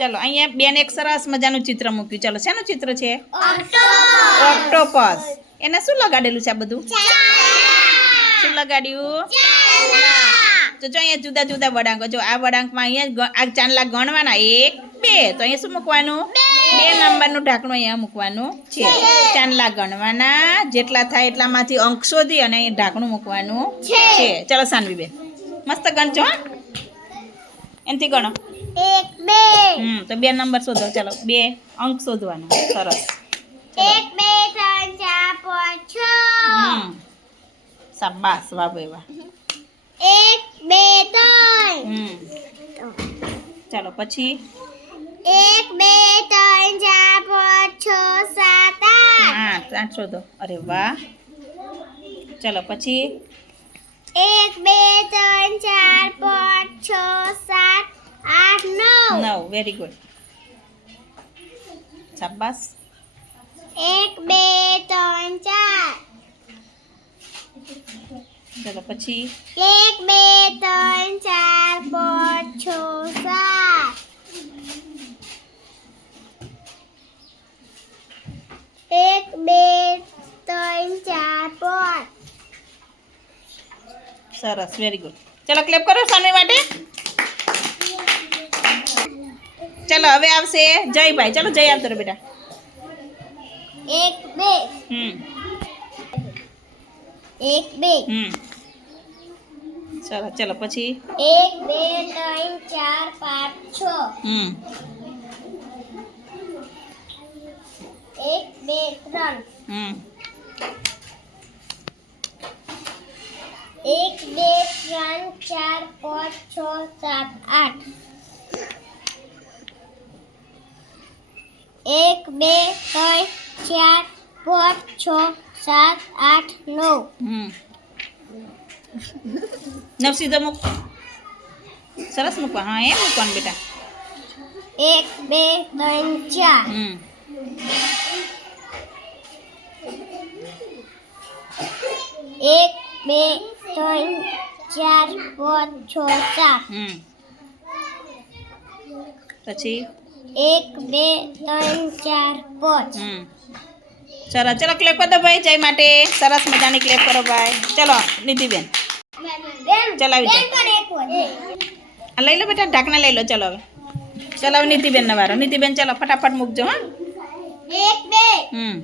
ચલો અહીંયા બેન એક સરસ મજાનું ચિત્ર મૂક્યું. ચલો શેનું ચિત્ર છે? ઓક્ટોપસ એને શું લગાડેલું છે આ બધું? શું લગાડ્યું? તો જો અહીંયા જુદા જુદા વળાંકો જો આ વળાંકમાં અહીંયા આ ચાંદલા ગણવાના એક બે. તો અહીંયા શું મૂકવાનું? બે. નંબરનું ઢાંકણું અહીંયા મૂકવાનું છે. ચાંદલા ગણવાના જેટલા થાય એટલામાંથી અંક શોધી અને અહીં ઢાંકણું મૂકવાનું છે. ચલો સાનવી બેન મસ્ત ગણજો એનથી ગણો. એક બે. હમ તો બે નંબર શોધો. ચાલો બે અંક શોધવાનો. સરસ. એક બે ત્રણ ચાર પાંચ છ. હમ. શાબાશ વાહ ભાઈ વાહ. એક બે ત્રણ. હમ. ચાલો પછી? એક બે ત્રણ ચાર પાંચ છ સાત આઠ. આઠ આઠ શોધો. અરે વાહ. ચાલો પછી? એક બે ત્રણ ચાર પાંચ છ સાત નવ વેરી ગુડ શાબાસ એક બે ત્રણ ચાર. ચલો પછી? એક બે ત્રણ ચાર પાંચ છ સાત. એક બે ત્રણ ચાર પાંચ. સરસ વેરી ગુડ ચલો ક્લેપ કરો સામે માટે ચલો હવે આવશે જયભાઈ ચલો જય આવતો રે બેટા એક બે હમ એક બે હમ ચલો ચલો પછી એક બે ત્રણ ચાર પાંચ છ હમ એક બે ત્રણ હમ એક બે ત્રણ ચાર પાંચ છ સાત આઠ એક બે ત્રણ ચાર પાંચ છ સાત આઠ નવ હમ નવ સીધો મૂક સરસ મૂકવા હા એમ મૂકવાનું બેટા એક બે ત્રણ ચાર હમ એક બે ત્રણ ચાર પાંચ છ સાત હમ પછી એક બે ત્રણ ચાર પાંચ હમ સરસ ચલો ક્લેપ કરો ભાઈ જય માટે સરસ મજાની ક્લેપ કરો ભાઈ ચલો નિધિબેન ચલાવી દે. આ લઈ લો બેટા ઢાંકણા લઈ લો ચલો હવે ચલો હવે નીતિબેન વારો નીતિબેન ચલો ફટાફટ મૂકજો હા એક બે હમ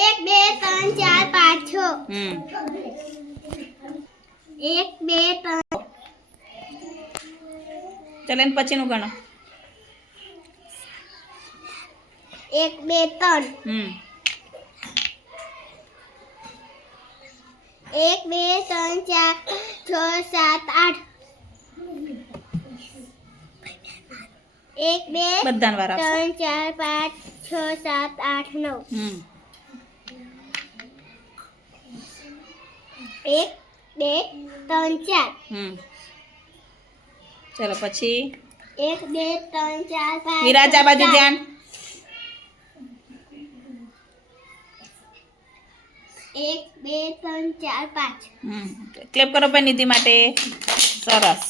એક બે ત્રણ ચાર પાંચ છ હમ એક બે ત્રણ ચલો એને પછીનું ગણો. એક બે ત્રણ. હમ. એક બે ત્રણ ચાર છ સાત આઠ. એક બે વાર ત્રણ ચાર પાંચ છ સાત આઠ નવ. એક બે ત્રણ ચાર. હમ. ચલો પછી એક બે ત્રણ ચાર પાંચ વિરાજ આ બાજુ છ, સાત. ધ્યાન એક બે ત્રણ ચાર પાંચ હમ ક્લેપ કરો ભાઈ નિધિ માટે સરસ